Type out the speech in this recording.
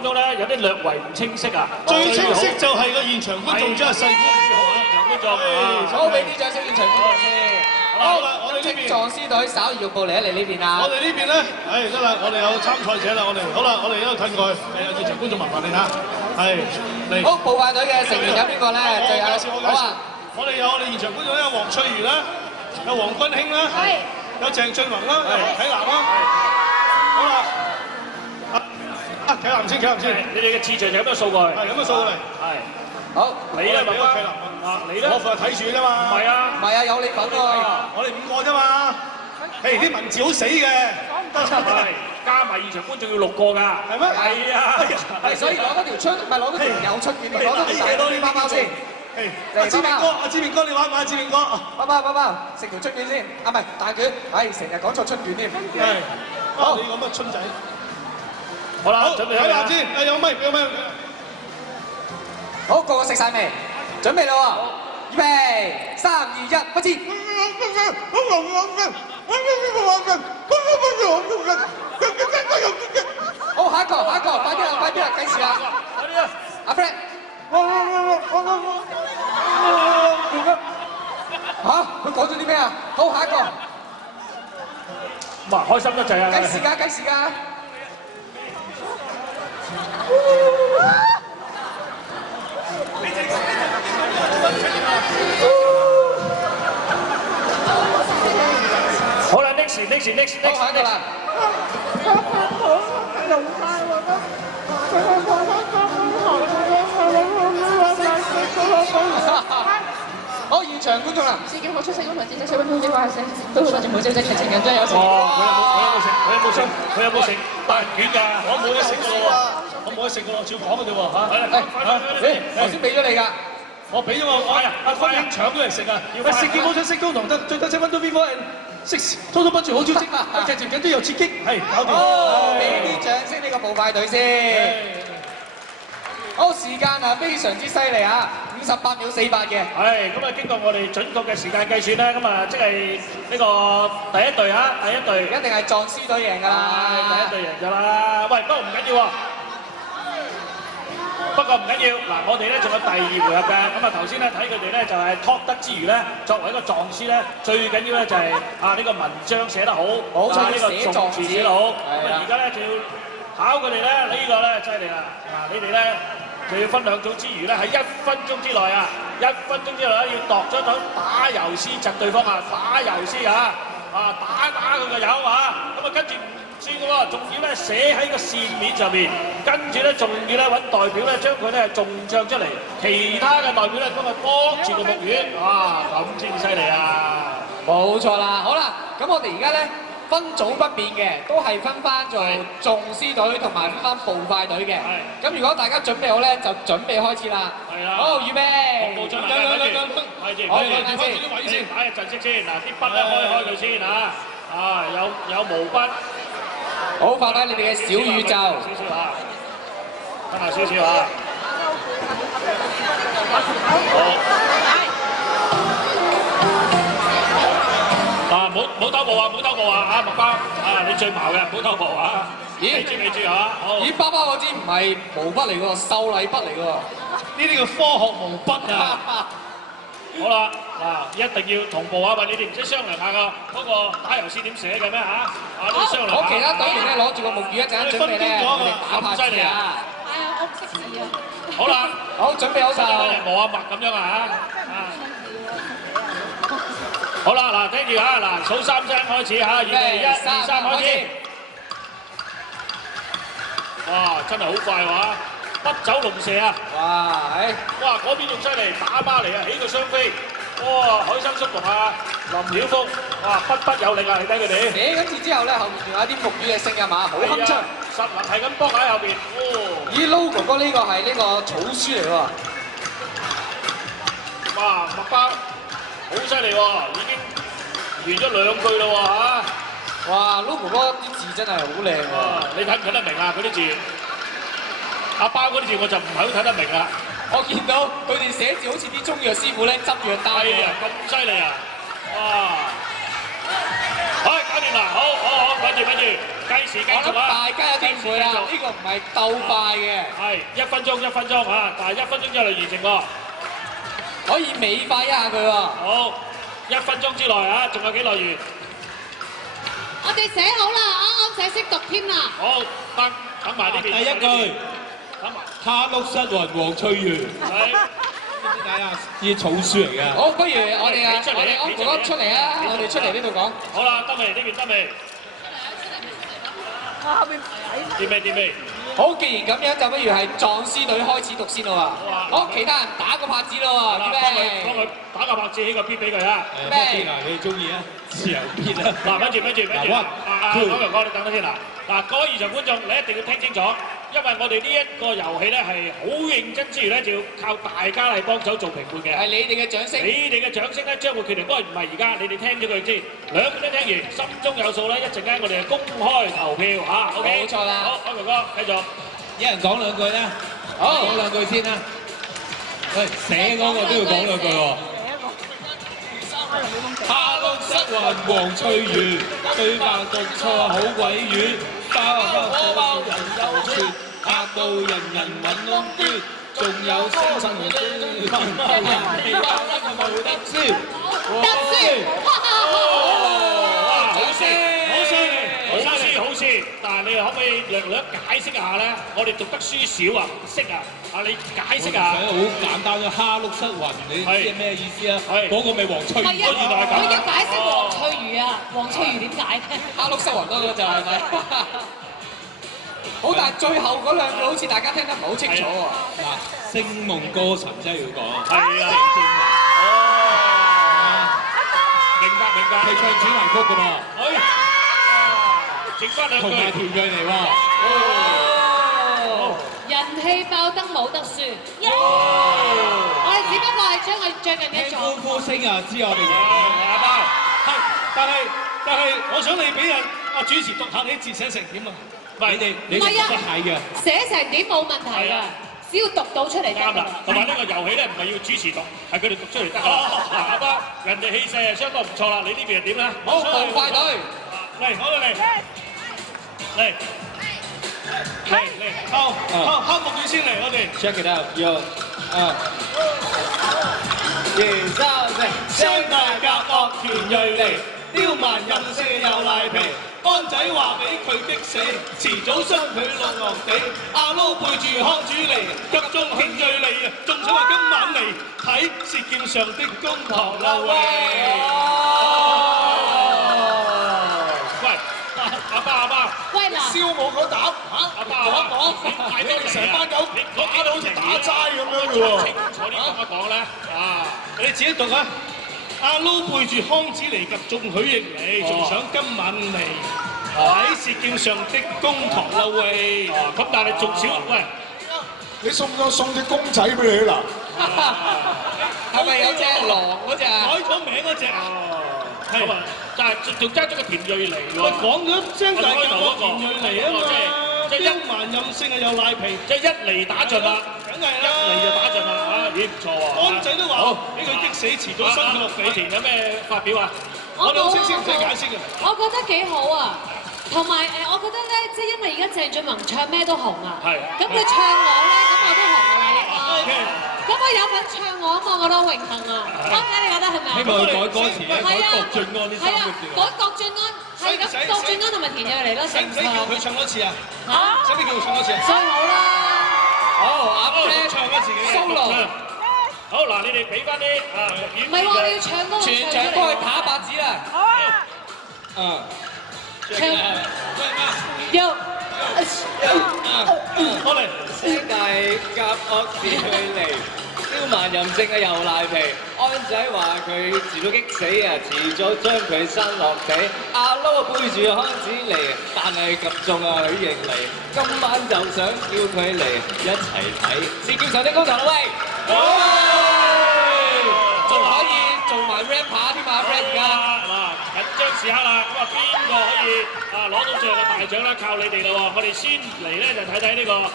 當中咧有啲略為唔清晰啊。最清晰就係個現場觀眾真係細觀現場觀眾好，俾啲掌聲現場觀眾先。好啦，我哋呢邊壯師隊稍後步嚟一嚟呢邊啊！我哋呢邊咧，得啦，我哋有參賽者啦，我哋好啦，我哋一路褪過去，現場觀眾麻煩你睇，嚟。好，步快隊嘅成員有邊個咧？就有好啊！我哋有我哋現場觀眾咧，有黃翠如啦，有黃君興啦，有鄭俊宏啦，有何啟南啦，好啦，啟南先，你哋嘅次序就咁樣掃過去，係咁樣掃過嚟，係。好，你咧，爸爸。你咧？我負責睇住啫嘛。唔係啊，唔係啊，有你份喎。我哋5個啫嘛。啲文字好死嘅。係加埋現場觀眾要6個㗎。係咩？係啊。係，所以攞嗰條出，唔係攞嗰條有出卷，攞嗰條大多啲包包先。阿志明哥，你玩唔玩？志明哥。包，食條出卷先。啊，唔係大卷，成日講錯出卷添。係。好，你講乜春仔？好啦，準備好啦。先，有咪？好，個個食晒未？準備啦喎！預備，3、2、1，開始！好，下一個，快啲啦，計時啦！阿 Fred，嚇，佢講咗啲咩啊？好，下一個。哇，開心得滯啊！計時間。好啦 ，next，好，下一個啦。好，現場觀眾啦。事件可出成功同戰仔水溫通知話聲，都會發現每小姐劇情緊張有成。佢有冇食大人卷㗎？我冇得食㗎喎，照講嘅啫喎嚇。頭先俾咗你㗎。我俾咗阿坤英搶咗嚟食啊！事件冇出成功同最多7分鐘 before and 6，初初不住好招積，劇情緊張又刺激，係搞掂。俾啲掌聲呢個步快隊先。好，時間啊非常之犀利啊，58秒48嘅。係咁啊，經過我哋準確嘅時間計算咧，咁啊即係呢個第一隊啊，第一隊一定係壯師隊贏㗎啦，第一隊贏㗎啦。喂，不過唔緊要喎。不過唔緊要，嗱，我哋咧仲有第2回合嘅，咁啊頭先咧睇佢哋咧就係 talk 得之餘咧，作為一個壯師咧，最緊要咧就係呢個文章寫得好，冇錯，呢個狀詞寫得好。咁啊而家咧就要考佢哋咧，呢個咧犀利啦！嗱，你哋咧就要分2組之餘咧，喺1分鐘之內啊，1分鐘之內咧要度咗頭打油詩窒對方啊，打油詩啊，打佢個油啊，咁啊跟住。算嘅喎，仲要咧寫喺個線面上面，跟住咧仲要咧揾代表咧將佢咧重唱出嚟，其他嘅代表咧幫佢幫住個木魚，哇咁先犀利啊！冇錯啦，好啦，咁我哋而家咧分組不變嘅，都係分翻做壯師隊同埋分翻步快隊嘅。咁如果大家準備好咧，就準備開始啦。係啦。好，預備。步進兩，好，調翻啲位先，擺入陣式先。嗱，啲筆咧開佢先嚇，有毛筆。好，發揮你哋嘅小宇宙。少少嚇，得埋少少嚇。好。冇兜步啊！麥包你最矛嘅，唔好兜步啊！咦？記住嚇。好。咦，包包嗰支唔係毛筆嚟喎，秀麗筆嚟喎。呢啲叫科學毛筆啊！好啦，一定要同步啊！喂，你哋唔使商量下㗎，嗰個打油詩點寫嘅咩嚇？都商量下。好，其他隊員咧攞住個木魚一陣間準備咧，我哋打拍子啊！係啊，我唔識字啊。好啦，好，準備好就磨下墨咁樣啊嚇！好啦，嗱，聽住嚇，嗱，數3聲開始嚇，預備1、2、3開始。哇，真係好快喎！筆走龍蛇啊！哇，嗰邊仲犀利，打孖嚟啊，起個雙飛。哇，海生叔同林曉峰，哇，筆有力啊！你睇佢哋。寫緊字之後咧，後面仲有啲木魚嘅聲音啊，好鏗鏘。實能係咁幫喺後邊。咦，Low哥哥呢個係呢個草書嚟喎。哇，麥包好犀利喎，已經完咗2句啦喎嚇。哇，Low哥哥啲字真係好靚喎。你睇唔睇得明啊？嗰啲字？阿包嗰啲字我就唔係好睇得明啦。我見到佢哋寫字好似啲中藥師傅咧執藥單喎。係啊，咁犀利啊！哇！好，搞掂啦，好。咪住，計時繼我諗續啊！大家有啲誤會啦，呢個唔係鬥快嘅，係1分鐘啊！但係1分鐘之內完成喎。可以美化一下佢喎。好，1分鐘之內啊，仲有幾耐完？我哋寫好啦，啱啱寫識讀添啦。好，等埋呢邊。第一句，等埋。哈碌失魂黃翠如。係。點解啊？啲草書嚟㗎。好，不如我哋安哥哥出嚟啊！我哋出嚟呢度講。好啦，得未？呢邊得未？我後面掂未？好，既然咁樣，就不如係壯師隊開始讀先咯喎。好，其他人打個拍子咯喎，預幫備。佢打個拍子，起個邊俾佢啊！咩邊啊？你中意啊？自由邊啊？嗱，咪住。講你等等先啦。嗱，各位現場觀眾，你一定要聽清楚，因為我哋呢一個遊戲咧係好認真之餘咧，就要靠大家嚟幫手做評判嘅。係你哋嘅掌聲。你哋嘅掌聲咧將會決定，不過唔係而家，你哋聽咗佢先，兩邊都聽完，心中有數咧，一陣間我哋係公開投票嚇，OK？ 冇錯啦。好，安哥哥繼續。一人講兩句啦。好，講兩句先啦。喂，寫嗰個都要講兩句喎。哈碌失魂黃翠如，對白讀錯好鬼語，包人有穿，嚇到人揾窿端，仲有星辰嘅人氣爆得冇得輸，好事！但係你可唔可以略略解釋下咧？我哋讀得書少啊，唔識啊！你解釋下。好簡單嘅哈碌失魂，你知係咩意思啊？嗰個咪黃翠如。係啊，佢一解釋黃翠如啊，黃翠如點解嘅？哈碌失魂嗰個就係咪？好，但係最後嗰兩句好似大家聽得唔係好清楚喎。嗱，星夢歌神真係要講。係啊。明白。係唱主題曲㗎噃。剩翻兩句。同埋團隊嚟喎。人氣爆燈冇得輸。我哋只不過係將佢最近嘅聽歡呼聲啊，知我哋贏。阿包，但係，我想你俾人主持讀下你啲字寫成點啊？你哋讀得係嘅。寫成點冇問題㗎，只要讀到出嚟得。啱啦，同埋呢個遊戲咧唔係要主持讀，係佢哋讀出嚟得㗎啦。嗱，阿包，人哋氣勢係相當唔錯啦，你呢邊係點咧？好，紅快隊，嚟，好啦嚟。好，黑木魚先嚟，我哋 Check it out，要雙大甲惡團鋭利，刁蠻任性又賴皮。安仔話俾佢激死，遲早傷佢落落地。阿撈背住康主嚟，腳中獻鋭利啊！仲想話今晚嚟睇舌劍上的公堂啦喂！阿爸，喂嗱，燒我個膽嚇！阿爸，你哋成班友打到好似打齋咁樣嘅喎。清楚啲講一講咧，你自己讀啊！阿撈背住康子嚟及眾許亦嚟，仲想今晚嚟喺舌劍上的公堂啦喂！咁但係仲少喂，你送隻公仔俾你啦，係咪有隻狼嗰隻啊？改咗名嗰隻啊！咁啊，但係仲爭咗個田蕊妮喎。喂，講咗聲大家個田蕊妮啊嘛，即係刁蠻任性啊，又賴皮，即係一嚟打盡啦，梗係一嚟就打盡啦，咦唔錯喎。安仔都話俾佢激死，遲早生佢落地。前有咩發表啊？我哋好清晰唔使解釋嘅。我覺得幾好啊，同埋我覺得咧，即係因為而家鄭俊弘唱咩都紅啊，咁佢唱我咧，咁我都紅㗎啦，應該。咁我有份唱我啊嘛，我覺得好榮幸啊！啱唔啱？你覺得係咪啊？希望佢改歌詞咧，改郭晉安呢三個字。改郭晉安，係咁，郭晉安同埋田蕊妮咯，使唔使叫佢唱多次啊？嚇！使唔使叫佢唱多次啊？最好啦！好，阿 Fred 唱咗自己嘅 solo。好嗱，你哋俾翻啲唔係喎，你要唱歌，全場幫佢打白紙啦。好啊！唱有。我嚟。師大甲惡士佢嚟，刁蠻任性啊又賴皮，安仔話佢遲早激死啊，遲早將佢生落地。阿撈啊背住康子嚟，但係及中啊許盈嚟，今晚就想叫佢嚟一齊睇《舌劍上的公堂》啦喂！仲可以做埋 rapper 添嘛 ，rap 㗎。嗱，緊張時刻啦，咁啊邊個可以攞到最後嘅大獎咧？靠你哋啦喎！我哋先嚟咧就睇睇呢個。